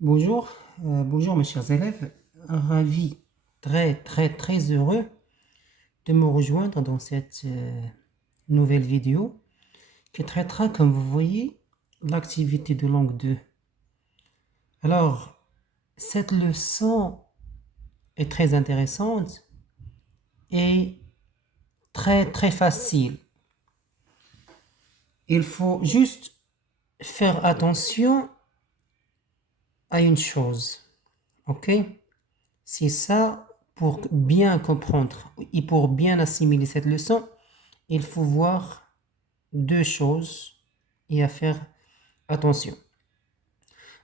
Bonjour, bonjour mes chers élèves, ravi, très heureux de me rejoindre dans cette nouvelle vidéo qui traitera, comme vous voyez, l'activité de langue 2. Alors, cette leçon est très intéressante et très facile. Il faut juste faire attention à une chose, ok? C'est ça, pour bien comprendre et pour bien assimiler cette leçon, il faut voir deux choses et à faire attention.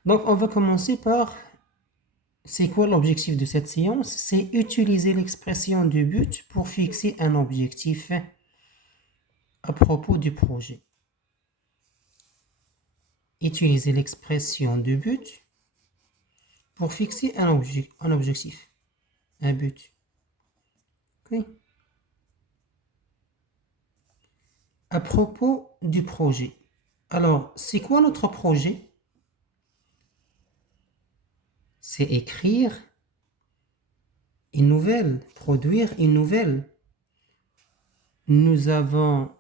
Donc, on va commencer par, c'est quoi l'objectif de cette séance? C'est utiliser l'expression du but pour fixer un objectif à propos du projet. Utiliser l'expression du but pour fixer un objectif, un but. Ok? À propos du projet. Alors, c'est quoi notre projet? C'est écrire une nouvelle, produire une nouvelle. Nous avons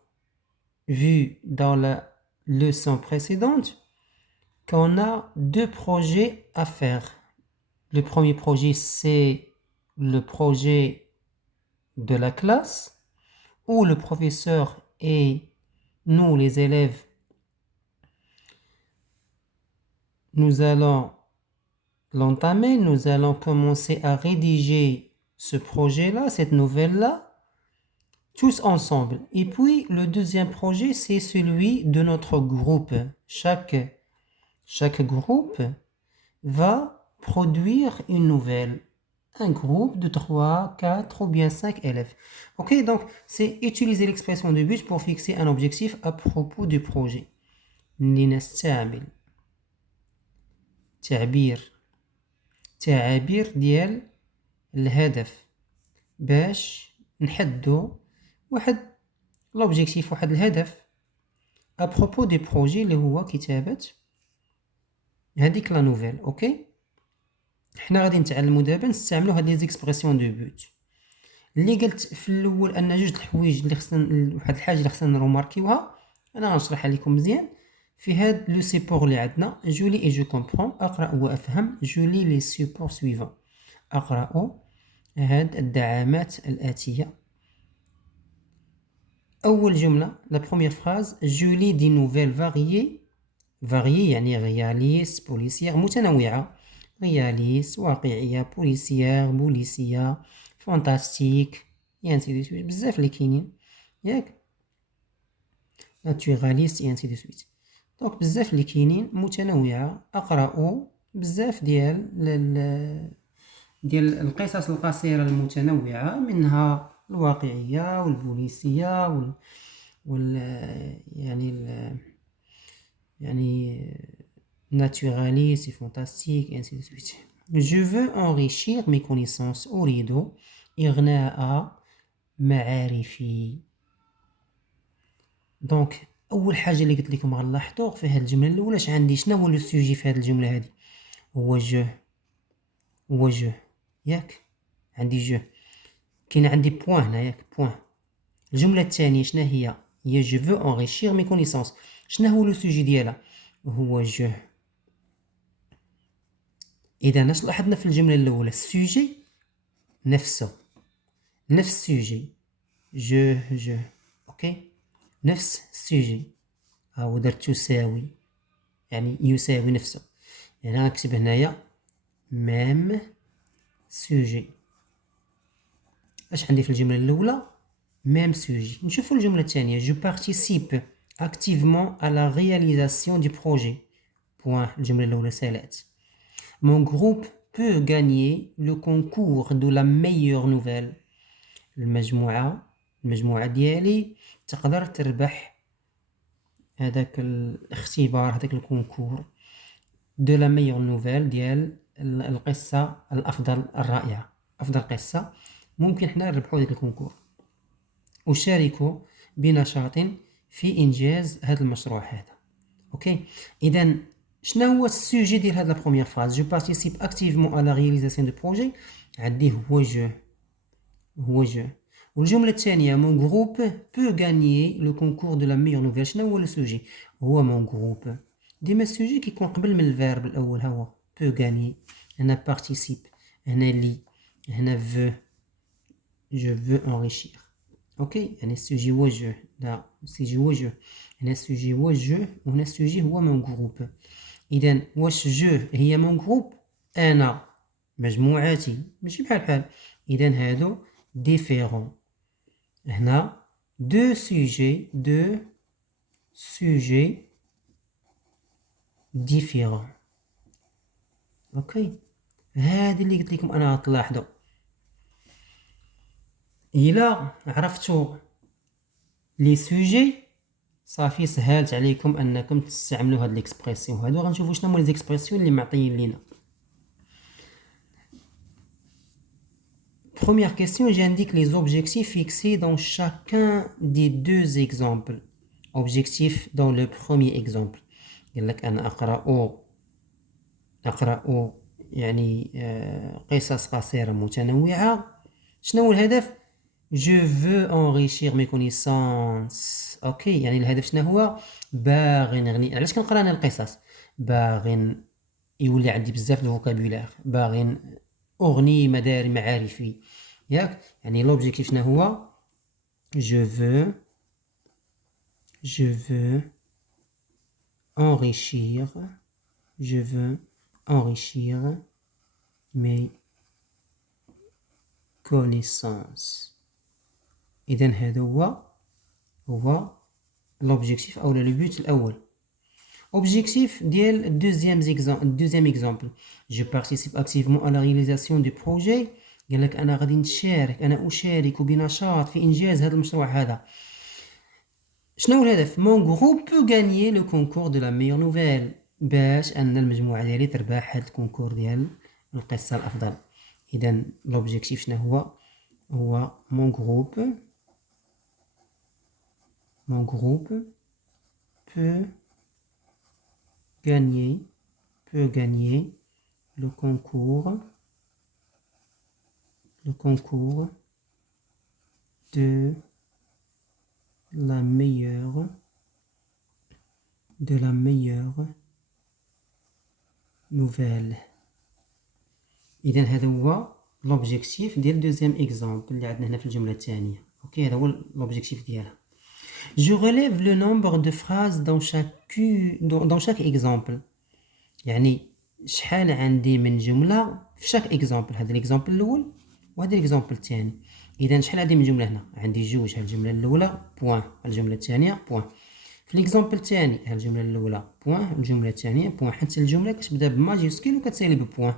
vu dans la leçon précédente qu'on a deux projets à faire. Le premier projet, c'est le projet de la classe, où le professeur et nous, les élèves, nous allons l'entamer, nous allons commencer à rédiger ce projet-là, cette nouvelle-là, tous ensemble. Et puis, le deuxième projet, c'est celui de notre groupe. Chaque groupe va produire une nouvelle. Un groupe de 3, 4 ou bien 5 élèves. Ok, donc c'est utiliser l'expression de but pour fixer un objectif à propos du projet. لنستعمل تعبير ديال الهدف باش نحدو واحد l'objectif، واحد الهدف à propos du projet اللي هو كتابة هذيك لا نوفيل. اوكي، حنا غادي نتعلموا دابا نستعملوا هاد لي زيكسبرسيون دو بوت اللي قلت في الاول ان جوج الحوايج اللي خصنا، واحد الحاجه اللي خصنا نروماركيوها، انا غنشرحها لكم مزيان في هاد لو سيبور اللي عندنا. جولي اي جو كومبرون، اقرا وافهم. جولي لي سيبور سويفون، اقرا هاد الدعامات الاتيه. اول جمله، لا بروميير فراز، جولي دي نوفيل فاريي. فاريي يعني رياليس، بوليسيير، متنوعه. رياليس، واقعيه، بوليسيه، فانتاستيك، انسي دو سويت. بزاف اللي كاينين ياك، ناتوراليست، انسي دو سويت. دونك بزاف اللي كاينين متنوعه. اقرأوا بزاف ديال القصص القصيره المتنوعه، منها الواقعيه والبوليسيه يعني naturaliste et fantastique, et ainsi de suite. Je veux enrichir mes connaissances. أريد إغناء معارفي. دونك أول حاجة اللي قلت لكم غنلاحظوا في هذه الجملة الأولى، شنو هو لو سوجي في هذه الجملة هذه؟ هو جو ياك، عندي جو، كاين عندي بوان هنا ياك، بوان. الجملة الثانية شنو هي؟ هي je veux enrichir mes connaissances. شنو هو لو سوجي ديالها؟ هو جو. إذا اش لاحظنا في الجملة الأولى؟ السوجي نفسه، نفس السوجي، جو أوكي، نفس السوجي. هاو درت تساوي، يعني يساوي نفسه. يعني غنكتب هنايا ميم سوجي. اش عندي في الجملة الأولى؟ ميم سوجي. نشوفوا الجملة الثانية، جو بارتيسيب activement à la réalisation du projet. بوان. الجملة الأولى سالات. Mon groupe peut gagner le concours de la meilleure nouvelle. المجموعة ديالي تقدر تربح هذاك الاختبار، هذاك الكونكور de la meilleure nouvelle ديال القصة الأفضل، الرائعة، أفضل قصة ممكن حنا نربحو هذاك الكونكور. أشارك بنشاط في إنجاز هذا المشروع هذا. أوكي، إذا شنو هو السوجي ديال هاد لا بروميير فراز؟ جو بارتيسيب اكتيفمون على رياليزاسيون دو بروجي. عندي هو جو. والجملة الثانية مون جروب بو غانيي لو كونكور دو لا ميور نوفيل. شنو هو السوجي؟ هو مون جروب. ديما السوجي كيكون قبل من الفيرب الاول. ها هو بو غانيي. هنا بارتيسيب، هنا لي، هنا فو. جو فو انريشير. اوكي، يعني السوجي هو جو. لا، السوجي هو جو. هنا السوجي هو جو، وهنا السوجي هو مون جروب. إذا واش جو هي مون جروب؟ أنا مجموعاتي، ماشي بحال. إذا هادو ديفيرون. هنا دو سوجي ديفيرون. اوكي، هادي اللي قلت لكم انا تلاحظوا. الا عرفتوا لي سوجي صافي سهلت عليكم انكم تستعملوا هاد ليكسبرسيون هادو. غنشوفوا شنو هما لي زيكسبرسيون اللي معطيين لينا. Première question, j'indique les objectifs fixés dans chacun des deux exemples. Objectif dans le premier exemple. قال لك أنا أقرأ يعني قصص قصيرة متنوعة. شنو هو الهدف؟ Je veux enrichir mes connaissances. أوكي، يعني الهدف شنو هو؟ باغي نغني. علاش كنقرا أنا القصص؟ باغي يولي عندي بزاف د الفوكابولير، باغي أغني معارفي، ياك؟ يعني لوبجيكتيف شنو هو؟ je veux enrichir mes connaissances. إذا هذا هو لوبجيكتيف أو لو بوت الأول. Objectif ديال deuxième exemple. Je participe activement à la réalisation du projet. قال لك أنا غادي نشارك، أنا أشارك بنشاط في إنجاز هذا المشروع هذا. شنو هو الهدف؟ Mon groupe peut gagner le concours de la meilleure nouvelle. باش أن المجموعة ديالي تربح هذا الكونكور ديال القصة الأفضل. إذا l'objectif شنو هو mon groupe peut gagner le concours de la meilleure nouvelle. إذا هذا هو l'objectif ديال deuxième exemple اللي عندنا هنا في الجملة الثانية. أوكي، هذا هو l'objectif ديالها. Je relève le nombre de phrases dans chaque exemple. يعني شحال عندي من جملة في شاك اكزامبل. هذا الاكزامبل الأول وهذا الاكزامبل الثاني. إذا شحال عندي من جملة هنا؟ عندي جوج. الجملة الأولى بوان، الجملة الثانية بوان. في الاكزامبل الثاني الجملة الأولى بوان، الجملة الثانية بوان، حتى الجملة كتبدا بماجيسكيل وكتسالي ببوان.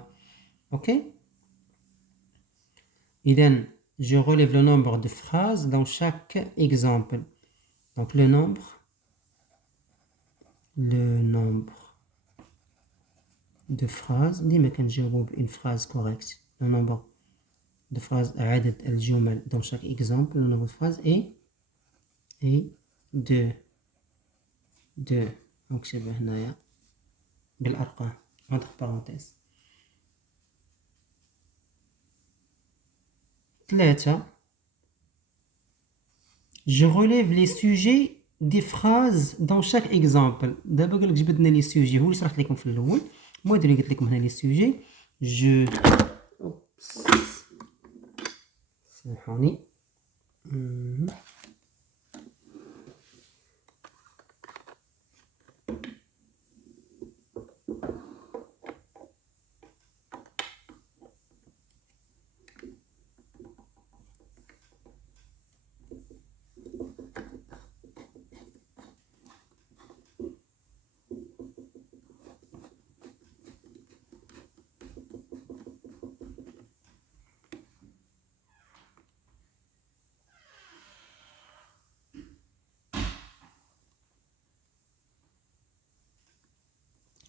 أوكي، إذا je relève le nombre de phrases dans chaque exemple. Donc le nombre de phrases. ديما كنجاوبو بإن phrase correcte. Le nombre de phrases، عدد الجمل dans chaque exemple. Le nombre de phrases est 2. نكتبها هنايا بالأرقام entre parenthèses. 3. Je relève les sujets des phrases dans chaque exemple. دابا قالك جبدنا لي سوجي، هو اللي شرحت لكم في الأول. المهم اللي قلت لكم هنا لي سوجي. سامحوني.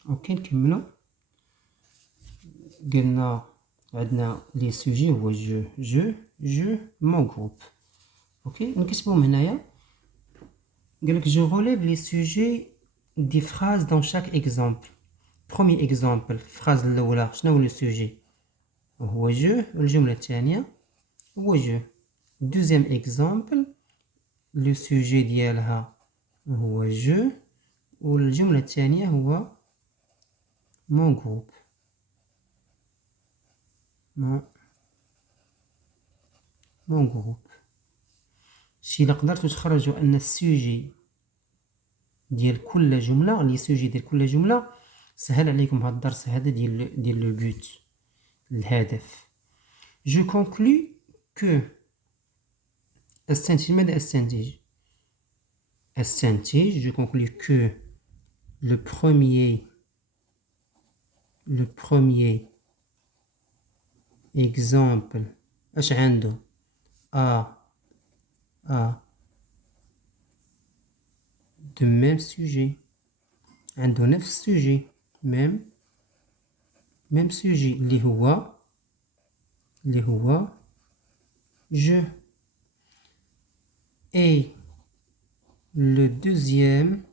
اوكي، نكملو. قلنا عندنا لي سوجي هو جو مون جروب. اوكي، نكتبهم هنايا. قالك جو relève les sujets des phrases dans chaque exemple. بروميي اكزامبل الفراز الاولى شنو هو لو سوجي هو جو والجمله الثانيه هو جو دوزيام اكزامبل لو سوجي ديالها هو جو والجمله الثانيه هو مون جروب مون جروب. شي الا قدرتو تخرجوا ان السوجي ديال كل جمله لي سوجي ديال كل جمله سهل عليكم هذا الدرس هذا ديال لو بوت الهدف. جو كونكلو كو استنتج ماذا استنتج je conclus que le premier exemple اش عنده a de même sujet عنده نفس sujet même sujet اللي هو je et le deuxième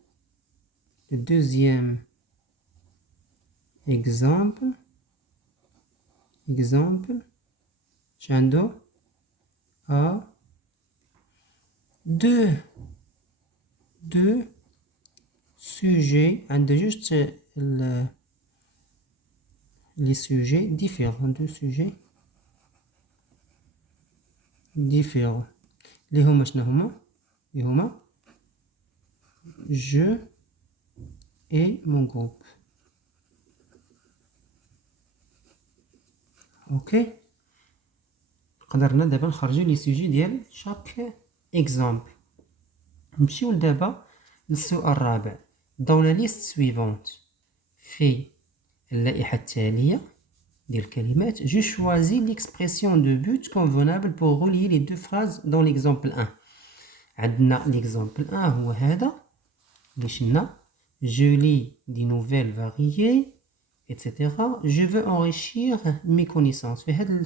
exemple عنده a deux sujets عنده juste les sujets différents deux sujets différents اللي هما شنو هما اللي هما je et mon groupe. اوكي قدرنا دابا نخرجوا لي سوجي ديال شاك اكزامبل. نمشيو دابا للسؤال الرابع. dans la liste suivante في اللائحة التالية ديال الكلمات je choisis l'expression de but convenable pour relier les deux phrases dans l'exemple 1. عندنا l'exemple 1 هو هذا اللي شلنا je lis des nouvelles variées etc. je veux enrichir mes connaissances. في هذا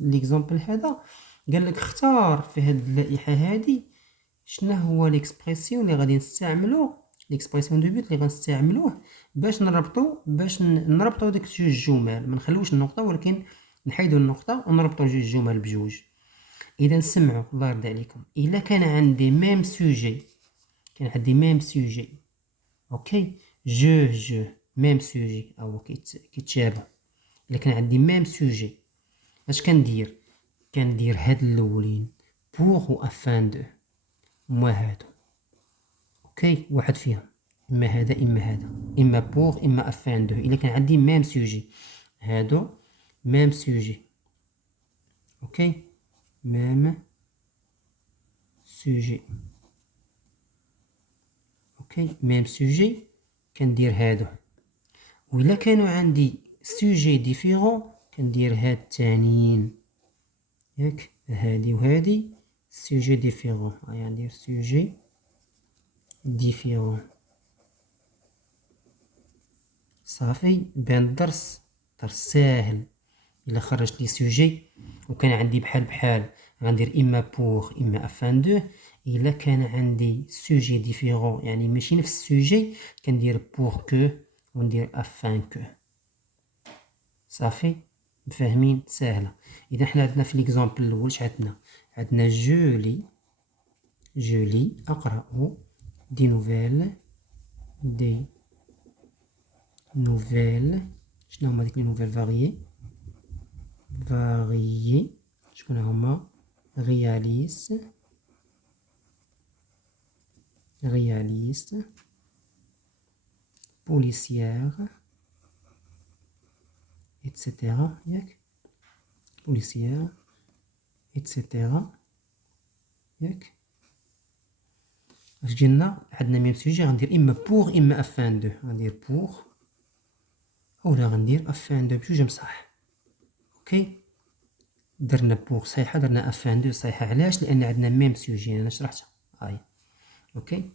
l'exemple هذا قال لك اختار في هذه اللائحة هذه شنو هو l'expression اللي غادي نستعملو l'expression de but اللي غنستعملوه باش نربطو ديك جوج جمل. ما نخلوش النقطة ولكن نحيدو النقطة ونربطو جوج جمل بجوج. اذا سمعوا الله يرضي عليكم الا كان عندي ميم سوجي اوكي جو ميم سوجي او كيتشابه. الا كان عندي ميم سوجي اش كندير هاد الاولين بوغ و افان دو هما هادو اوكي واحد فيهم اما هذا اما بوغ اما افان دو. الا كان عندي ميم سوجي هادو ميم سوجي اوكي ميم سوجي اوكي ميم سوجي كندير هادو. وإلا كانوا عندي سوجي ديفيرون كندير هاد التانيين ياك هادي وهادي سوجي ديفيرون. هيا ندير سوجي ديفيرون صافي. بان الدرس درس ساهل. الا خرجت لي سوجي وكان عندي بحال غندير اما بوغ اما افان دو. الا كان عندي سوجي ديفيرون يعني ماشي نفس السوجي كندير بوغ كو وندير افان كو. صافي مفاهمين ساهله. اذا حنا عندنا في ليكزامبل الاول اش عندنا جولي اقرا دي نوفيل شنو هما ديك لي نوفيل فاريي شكون هما رياليست بوليسيير اتسيتيرا ياك بوليسيير اتسيتيرا ياك. اش جينا عندنا ميم سوجي غندير اما بوغ اما افان دو. غندير بوغ اولا غندير افان دو بجوج مصح اوكي. درنا بوغ صحيحه درنا افان دو صحيحه. علاش؟ لان عندنا ميم سوجي انا شرحتها هاي اوكي.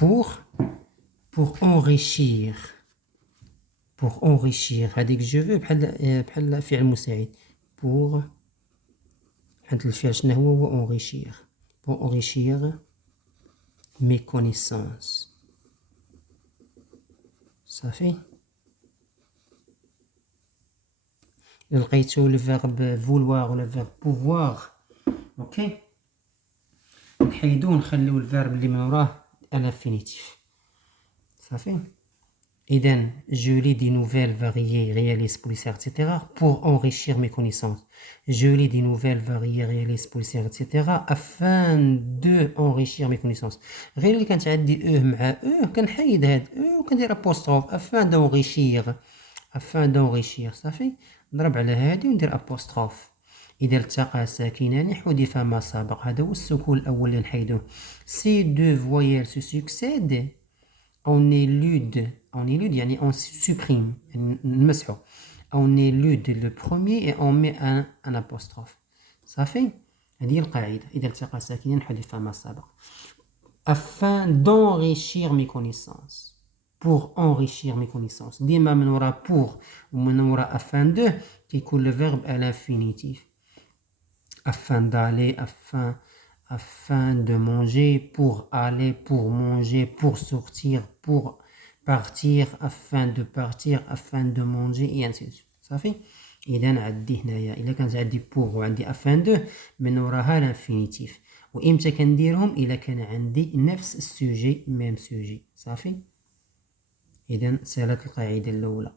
بوغ enrichir هذيك جو فو بحال فعل مساعد. بوغ عند الفعل شنو هو enrichir pour enrichir mes connaissances صافي. لقيتو لو فيرب فولوار ولا فيرب بوفوار اوكي نحيدو نخليو الفيرب اللي من وراه الانفينيتيف صافي. إذن je lis des nouvelles variées réalistes policières etc. pour enrichir mes connaissances. Je lis des nouvelles variées réalistes policières etc. afin de enrichir mes connaissances. غير اللي كانت عندي مع كنحيد هاد وكندير apostrophe afin d'enrichir صافي. نضرب على هادي وندير apostrophe. إذا التقى ساكنان حذف ما سبق. هذا هو السكون الأول اللي نحيدوه. Ces deux voyelles se succèdent. On élude يعني on supprime يعني نمسحو. On élude le premier et on met un apostrophe صافي. هذه القاعدة. إذا التقى ساكنان حذف ما سبق. Afin d'enrichir mes connaissances. Pour enrichir mes connaissances. ديما من وراء pour ومن وراء afin de كيكون le verbe à l'infinitif. Afin d'aller, afin de manger, pour aller, pour manger, pour sortir, pour partir, afin de partir, afin de manger et ainsi de suite. صافي. إذا عندي هنايا إلا كانت عندي pour وعندي afin de من وراها الانفينيتيف. وإمتى كنديرهم؟ إلا كان عندي نفس السوجي ميم سوجي صافي. إذا سالت القاعدة الأولى.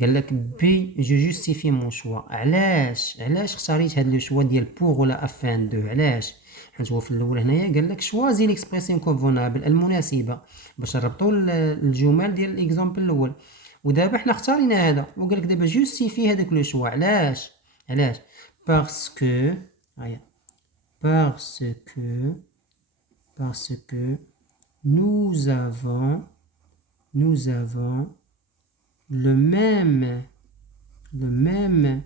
قال لك بي جو جوستيفي مون شوا. علاش اختاريت هاد لو شوا ديال بوغ ولا افان دو؟ علاش؟ حيت هو في الاول هنايا قال لك شوازي ليكسبريسيون كونفونابل المناسبه باش نربطوا الجمل ديال الاكزامبل الاول. ودابا حنا اختارينا هذا وقال لك دابا جوستيفي هذاك لو شوا. علاش باسكو nous avons le même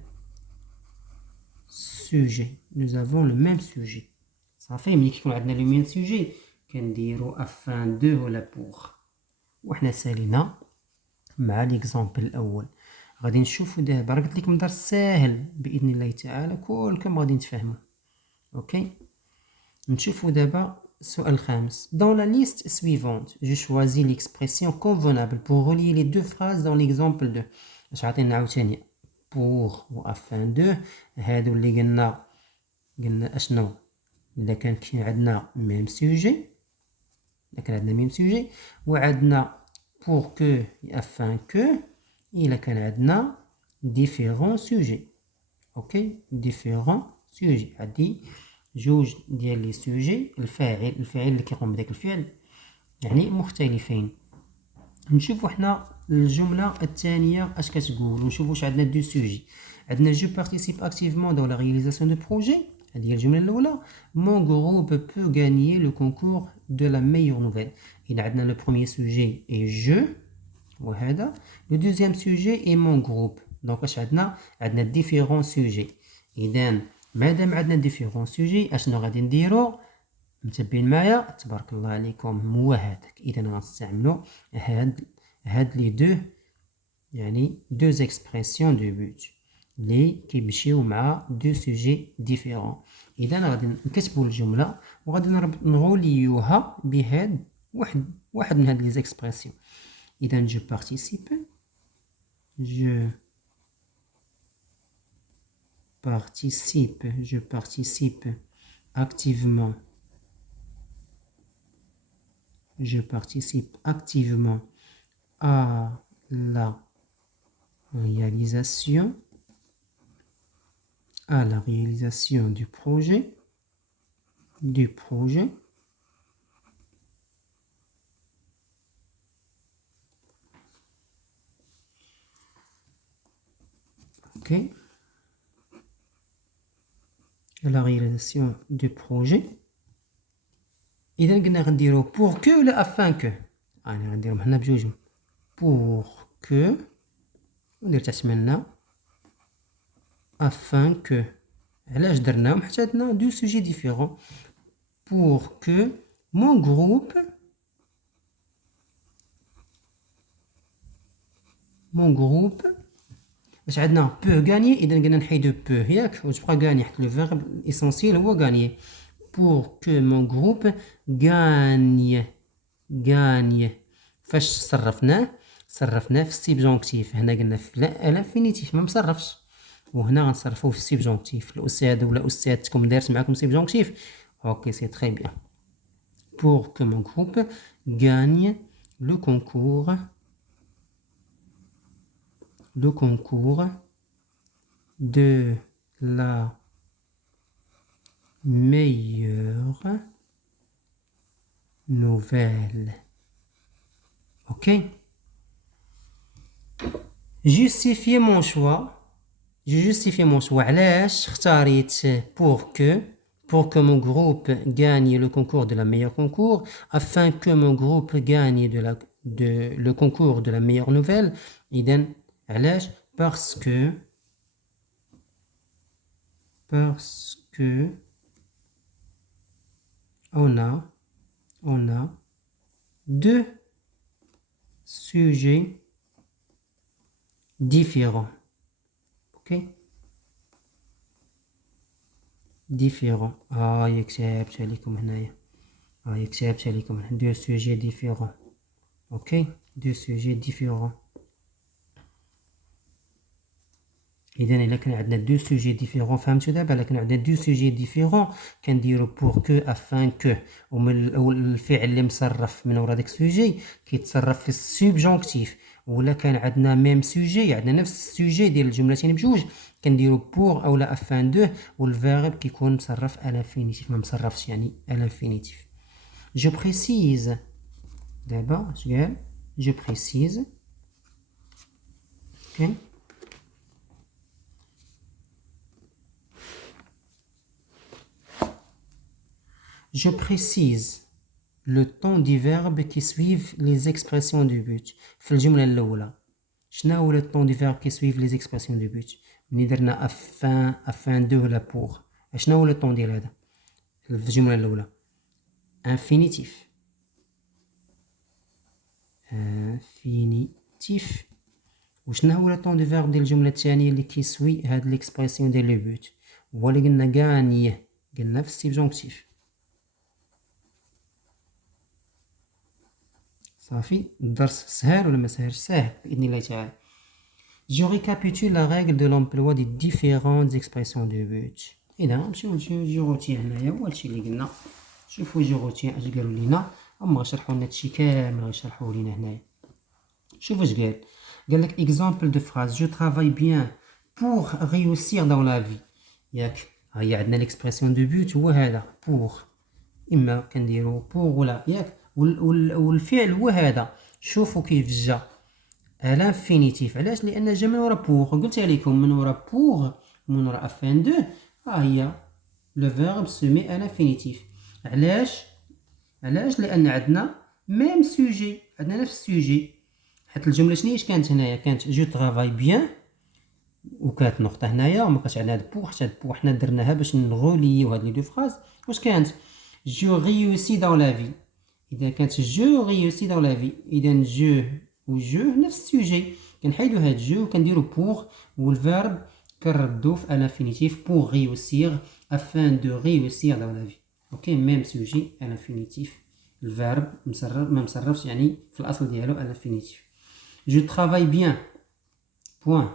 sujet. Nous avons le même sujet. صافي. ملي كيكون عندنا لو ميم سوجي كنديرو افان دو ولا بوغ. وحنا سالينا مع ليكزامبل الاول. غادي نشوفو دابا راه قلت لكم درس ساهل باذن الله تعالى كلكم غادي تفهموا اوكي. نشوفو دابا السؤال الخامس. Dans la liste suivante, je choisis l'expression convenable pour relier les deux phrases dans l'exemple 2. اش عطينا عاوتاني pour و afin de. هادو اللي قلنا اشنو؟ الا كان عندنا ميم سوجي وعندنا pour que afin que. الا كان عندنا différents sujets اوكي. différents sujets عندي جوج ديال لي سوجي. الفاعل اللي كيقوم بداك الفعل يعني مختلفين. نشوفوا حنا الجمله الثانيه اش كتقول ونشوفوا واش عندنا دو سوجي. عندنا جو بارتيسيب اكتيفمون دون لا رياليزاسيون دو بروجي. هذه هي الجمله الاولى. مون غروب بو غانيي لو كونكور دو لا ميور نوفيل. اذا عندنا لو بروميير سوجي اي جو وهذا. لو دوزيام سوجي اي مون غروب. دونك اش عندنا ديفيرون سوجي. اذا مادام عندنا ديفيرون سوجي اشنو غادي نديرو؟ متبعين معايا تبارك الله عليكم موهدك. اذا غنستعملوا هاد لي دو يعني دو اكسبرسيون دو بوت لي كيمشيو مع دو سوجي ديفيرون. اذا غادي نكتبوا الجمله وغادي نغوليوها بهاد واحد من هاد لي اكسبرسيون. اذا جو بارتيسيب activement. Je participe activement à la réalisation du projet. Ok. La réalisation du projet. إذا قلنا غنديرو pour que ولا afin que. أنا غنديرهم هنا بجوجهم. pour que وندير تحت منها afin que. علاش درناهم؟ حتى عندنا دو سوجي ديفيرون. pour que mon groupe باش عندنا بو غاني. اذا قلنا نحيدو بو ياك وتبقى غاني حيت لو فيرب اسونسييل هو غاني. pour que mon groupe gagne. فاش صرفناه في السيبجونكتيف. هنا قلنا في الانفينيتيف ما مصرفش. وهنا غنصرفوه في السبجونكتيف. الأستاذ ولا أستاذتكم دارت معاكم سبجونكتيف. أوكي سي تري بيان. Pour que mon groupe gagne le concours de la meilleure nouvelle. Ok. Justifier mon choix. Je justifie mon choix. علاش اختاريت pour que mon groupe gagne le concours de la meilleure concours, afin que mon groupe gagne le concours de la meilleure nouvelle. إذن علاش parce que on a deux sujets différents. Ok. différents. كتبت عليكم هنايا. كتبت عليكم هنا deux sujets différents. ok. deux sujets différents. إذا إلا كان عندنا دو سوجي ديفيرون فهمتوا دابا. إلا كان عندنا دو سوجي ديفيرون كنديرو بور كو افان كو، والفعل اللي مصرف من ورا داك السوجي كيتصرف في السوبجونكتيف. ولا كان عندنا ميم سوجي، عندنا نفس السوجي ديال الجملتين بجوج، كنديرو بور اولا افان دو، والفيرب كيكون مصرف على انفينيتيف، ما مصرفش يعني على انفينيتيف. جو بريسيز دابا اش قال؟ جو بريسيز. اوكي. Je précise le temps du verbe qui suivent les expressions du but. في الجملة الأولى شنو هو le temps du verbe qui suivent les expressions du but؟ ملي درنا afin de ولا pour، شنو هو le temps ديال هذا في الجملة الأولى؟ infinitif. وشنو هو le temps du verbe ديال الجملة الثانية اللي كيسوي هاد l'expression ديال لو but؟ هو اللي قلنا غاني، قلنا في السبجونكتيف. صافي. الدرس سهل ولا ما سهلش؟ سهل بإذن الله تعالى. Je récapitule la règle de l'emploi des différentes expressions de but. إذا نمشيو جو روتين هنايا، هو هادشي اللي قلنا. شوفوا جو روتين اش قالوا لينا، هما غيشرحوا لنا هادشي كامل، غيشرحوه لينا هنايا. شوف اش قال لك exemple de phrase: je travaille bien pour réussir dans la vie. ياك هي عندنا l'expression de but هو هذا pour، إما كنديرو pour ولا ياك، والفعل هو هذا. شوفوا كيف جا الانفينيتيف. علاش؟ لان جا من ورا بوغ. قلت لكم من ورا بوغ من ورا افان دو هي لو فيرب سو مي الانفينيتيف. علاش لان عندنا ميم سوجي، عندنا نفس السوجي. حيت الجمله شنو كانت هنايا؟ كانت جو ترافاي بيان، وكانت نقطه هنايا وما كانش عندنا هاد بوغ. حتى هاد بوغ حنا درناها باش نغوليو هاد لي دو فراز. واش كانت؟ جو ريوسي دون لا في. إذا كانت جو ريوسي دون لا في، إذا جو و جو نفس السوجي، كنحيدو هاد جو وكنديرو بوغ، والفيرب كنردو في الانفينيتيف بوغ ريوسير افان دو ريوسير دون لا في. اوكي ميم سوجي الانفينيتيف، الفيرب مسرف ما مسرفش يعني في الاصل ديالو الانفينيتيف. جو ترافاي بيان بوين.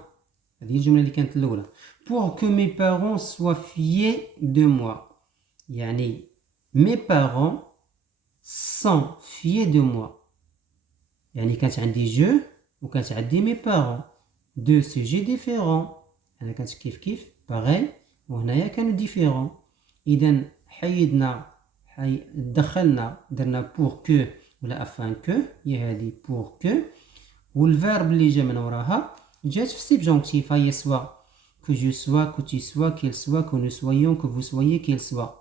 هذه الجمله اللي كانت الاولى. بوغ كو مي بارون سوا فيي دو موا، يعني مي بارون sans fier de moi. يعني كانت عندي جو وكانت عندي مي بارون، دو سوجي ديفيرون. انا كانت كيف باغي، وهنايا كانوا ديفيرون. اذا حيدنا دخلنا درنا بور كو ولا افان كو، هي هذه بور كو، والفيرب اللي جا من وراها جات في السبجونكتيف. هي سوا que je sois, que tu sois, qu'il soit, que nous soyons, que vous soyez, qu'il soit.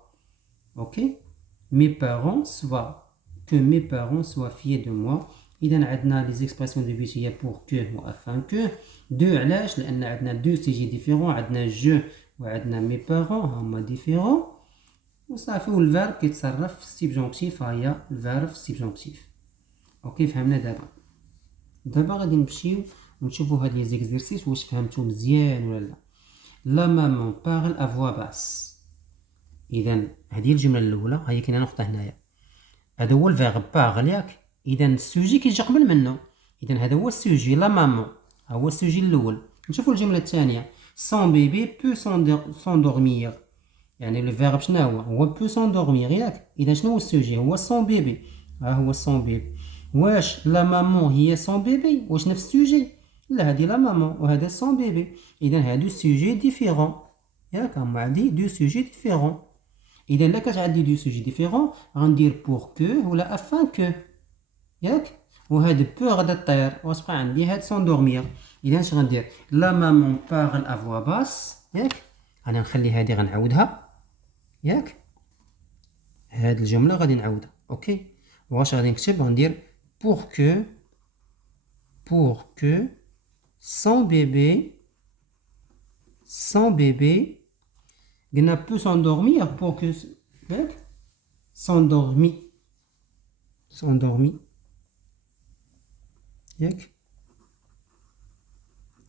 ok. mes parents soient, que mes parents soient fiers de moi. إذا عندنا les expressions de but هي pour que و afin que. دو علاش؟ لأن عندنا دو سيجي ديفيرون، عندنا جو وعندنا mes parents هما ديفيرون، وصافي. والفيرب كيتصرف في السبجونكتيف، هي الفيرب في السبجونكتيف. اوكي فهمنا. دابا غادي نمشيو ونشوفوا هاد لي زيكزيرسيس واش فهمتو مزيان ولا لا. لا مامون بارل افوا باس. اذا هذه الجمله الاولى، هي كاينه نقطه هنايا، هذا هو الفيرب باغل ياك. اذا السوجي كيجي قبل منه، اذا هذا هو السوجي. لا مامون هو السوجي الاول. نشوفوا الجمله الثانيه: son bébé peut s'endormir. يعني le verbe شنو هو peut s'endormir ياك. إذا شنو هو السوجي؟ هو son bébé. هو son bébé. واش لا مامون هي son bébé؟ واش نفس السوجي؟ لا هذه لا مامون وهذا son bébé. إذا هادو سوجي ديفيرون ياك. هما عندي دو سوجي ديفيرون. إذا لا كانت عندي دو سوجي ديفيرون غندير pour que ولا afin que ياك. وهاد بو غادا طير واش بقى عندي هاد سوندورمير. اذا اش غندير لا مامون بارل افوا باس ياك. انا نخلي هادي غنعاودها ياك. هاد الجمله غادي نعاودها اوكي. واش غادي نكتب غندير pour que son bébé قلنا peut s'endormir pour que ياك s'endormi ياك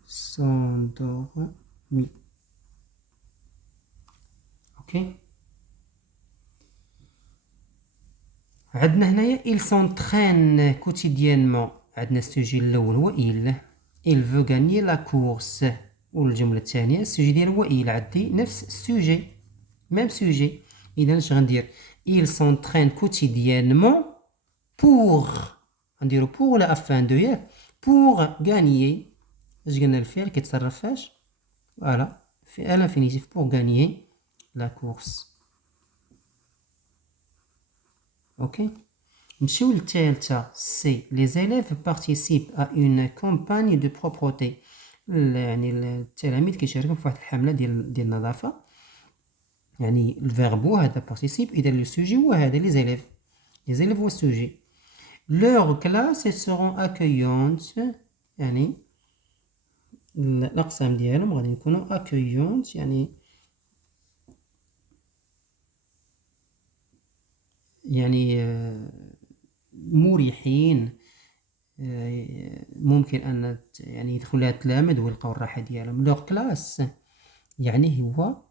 s'endormi اوكي. عندنا هنايا il s'entraîne quotidiennement. عندنا السوجي الاول هو il veut gagner la course. والجمله الثانيه السوجي ديال هو عندي نفس السوجي ميم سوجي. اذا اش غندير il s'entraîne quotidiennement pour غنديرو pour ولا afin de ياك pour gagner. اش قلنا الفعل كيتصرف فاش فوالا في الانفينيتيف pour gagner la course اوكي. نمشيو للثالثه سي les élèves participent à une campagne de propreté. يعني التلاميذ كيشاركوا في واحد الحمله ديال النظافه. يعني الفيرب هو هذا participe. اذا لو سوجي هو هذا les élèves هو السوجي. leurs classes seront accueillantes. يعني الأقسام ديالهم غادي يكونوا accueillantes يعني مريحين. ممكن أن يعني يدخل لها التلاميذ ويلقاو الراحة ديالهم. لوغ كلاس يعني هو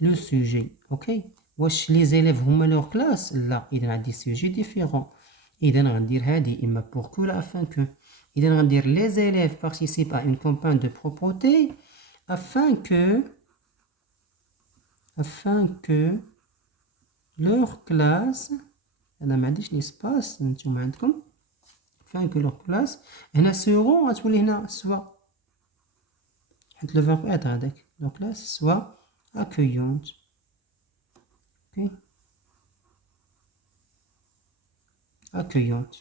لو سوجي اوكي. واش لي زيليف هما لوغ كلاس؟ لا. إذا عندي سوجي ديفيرون. إذا غندير هادي إما بور كو ولا أفان كو. إذا غندير لي زيليف بارتيسيب à une campagne de propreté afin que leur classe. أنا ما عنديش ليسباس نتوما عندكم afin que leur classe. هنا سيغون غتولي هنا سوا حيت لو فيرب إتر هذاك leur classe soit accueillante اوكي. accueillante.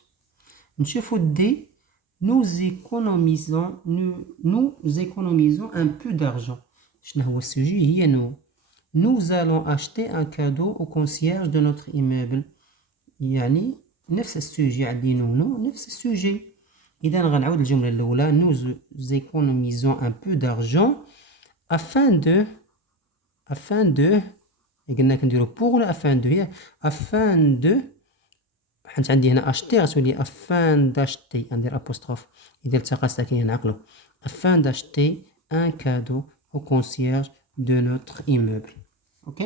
نشوفو دي nous économisons un peu d'argent. شنو هو السوجي؟ هي nous allons acheter un cadeau au concierge de notre immeuble. يعني نفس السوجي عندي نفس السوجي. إذا غنعاود الجملة الأولى nous économisons un peu d'argent afin de قلنا كنديرو pour ولا afin de هي afin de حيت عندي هنا اشتي غتولي afin d'acheter ندير apostrophe. إذا التقى ساكنين نعقلو afin d'acheter un cadeau au concierge de notre immeuble. Ok.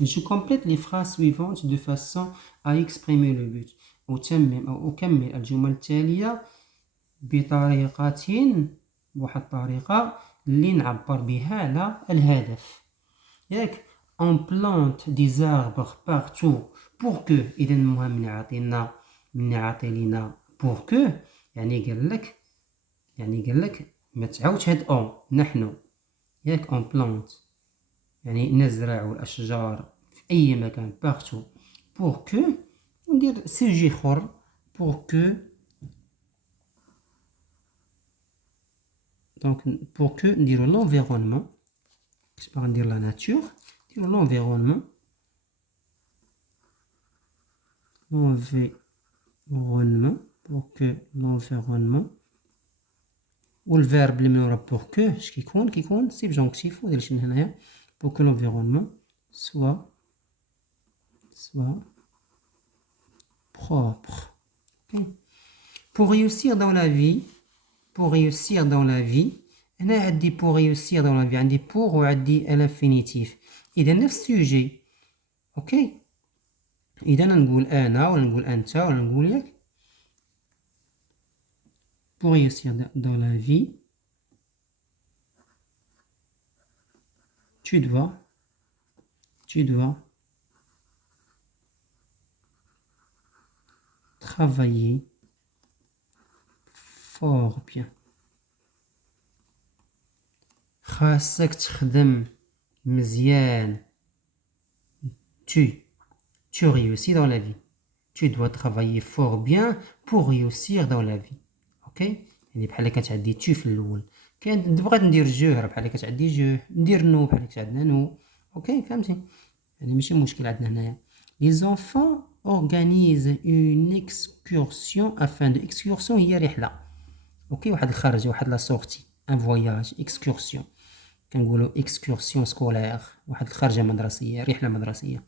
Je complète les phrases suivantes de façon à exprimer le but. أكمل الجمل التالية بطريقة بواحد الطريقة اللي نعبر بها على الهدف ياك. on plante des arbres partout pour que. إذا المهم من يعطي لينا pour que يعني قال لك ما تعاودش هاد اون. نحن ياك on plante يعني نزرع الأشجار في أي مكان partout pour que ندير سوجي اخر pour que. donc pour que نديرو l'environnement. كيش باغي ندير la nature نديرو l'environnement pour que l'environnement. والفيرب اللي من ورا pour que اش كيكون سيبجونكتيف ودير شنو هنايا pour que l'environnement soit propre. Okay. pour réussir dans la vie هنا عندي pour réussir dans la vie عندي pour وعندي الانفينيتيف. إذا نفس السوجي اوكي. إذا نقول أنا ولا نقول أنت ولا نقول ياك pour réussir dans la vie tu dois travailler fort bien. خاصك تخدم مزيان. Tu réussis dans la vie. Tu dois travailler fort bien pour réussir dans la vie. OK يعني بحال كتعدي tu في الاول كاين بغيت ندير جو راه بحال كتعدي جو ندير نو بحال كتعدنا نو. اوكي فهمتي يعني ماشي مشكل عندنا هنايا. Les enfants organisent une excursion afin de excursion هي رحله. اوكي واحد الخرجه واحد لا سورتي ان فواياج اكسكورسيون كنقولوا اكسكورسيون سكولير واحد الخرجه مدرسيه رحله مدرسيه.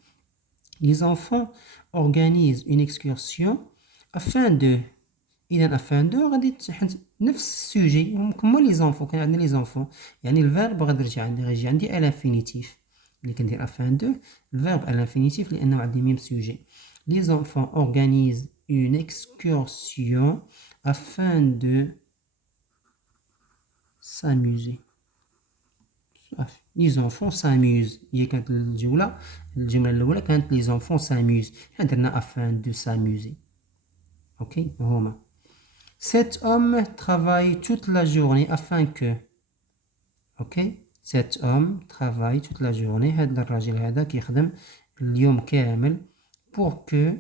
Les enfants organisent une excursion afin de إذا afin de غادي تحط نفس السوجي كما لي زونفون كان عندنا لي زونفون يعني الفيرب غادي يرجع عندي غيجي عندي الانفينيتيف ملي كندير afin de الفيرب الانفينيتيف لأنه عندي ميم سوجي. Les enfants organisent une excursion afin de s'amuser. Les enfants s'amusent هي كانت الجملة الأولى كانت les enfants s'amusent حنا درنا afin de s'amuser. اوكي هما Cet homme travaille toute la journée afin que. Ok Cet homme travaille toute la journée. هذا الراجل هذا كيخدم اليوم كامل. Pour que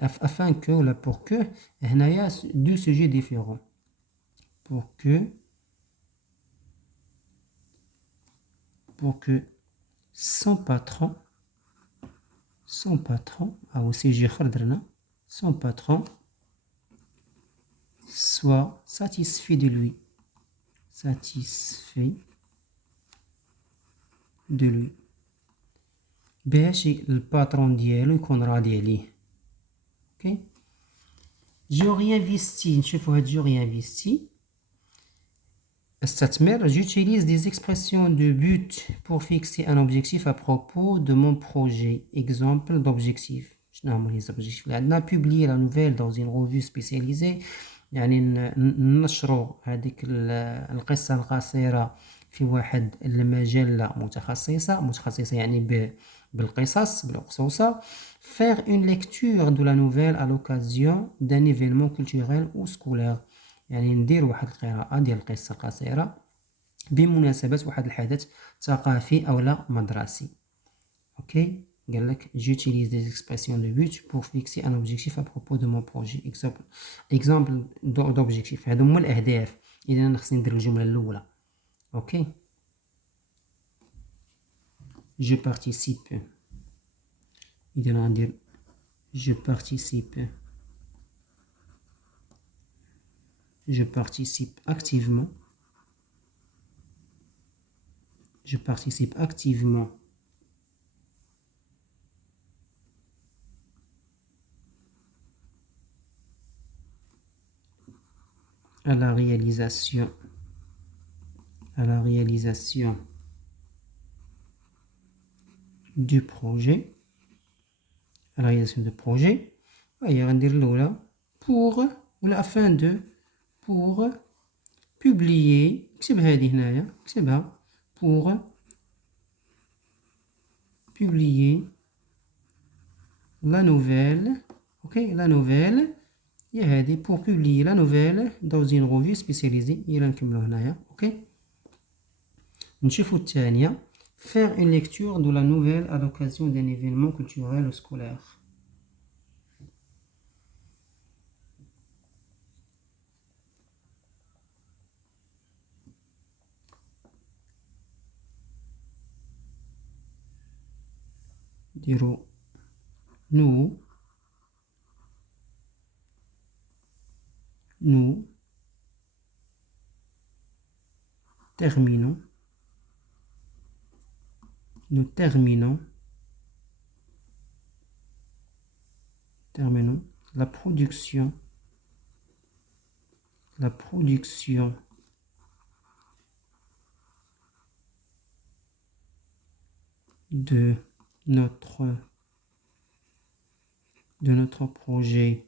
afin que ولا pour que هنايا deux sujets différents. Pour que son patron أو sujet آخر درنا son patron soit satisfait de lui. باش الباترون ديالو يكون راضي عليه. اوكي جوري انفيستي نشوفوا هاد جوري انفيستي استثمر. j'utilise des expressions de but pour fixer un objectif à propos de mon projet. exemple d'objectif شنو هما لي زوبجيكتيف اللي عندنا؟ publier la nouvelle dans une revue spécialisée يعني ننشروا هذيك القصة القصيرة في واحد المجلة متخصصة يعني بالقصص بالأقصوصة. faire une lecture de la nouvelle à l'occasion d'un événement culturel ou scolaire يعني ندير واحد القراءة ديال القصة القصيرة بمناسبة واحد الحدث ثقافي أو لا مدرسي. اوكي قال لك j'utilise des expressions de but pour fixer un objectif à propos de mon projet. exemple d'objectif هادو هما الأهداف. إذا أنا خصني ندير الجملة الأولى. اوكي je participe. إذا غندير je participe activement. Je participe activement à la réalisation du projet. À la réalisation du projet. وهي غندير الأولى pour ولا afin de pour publier. اكتب هذه هنايا اكتبها pour publier la nouvelle. ok la nouvelle هي هذه pour publier la nouvelle dans une revue spécialisée. إلا نكملو هنايا. اوكي نشوفو الثانية faire une lecture de la nouvelle à l'occasion d'un événement culturel ou scolaire. ديرو nous terminons la production de notre projet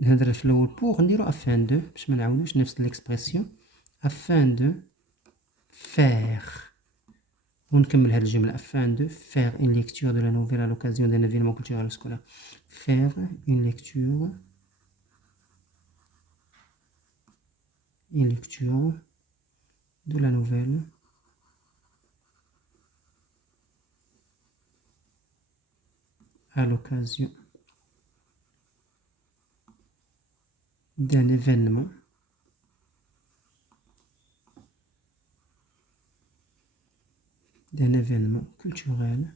نهضر في الأول بوغ نديرو afin de باش ما نعاودوش نفس l'expression afin de faire ونكمل هاد الجملة afin de faire une lecture de la nouvelle à l'occasion d'un événement culturel scolaire. Faire une lecture de la nouvelle à l'occasion d'un événement culturel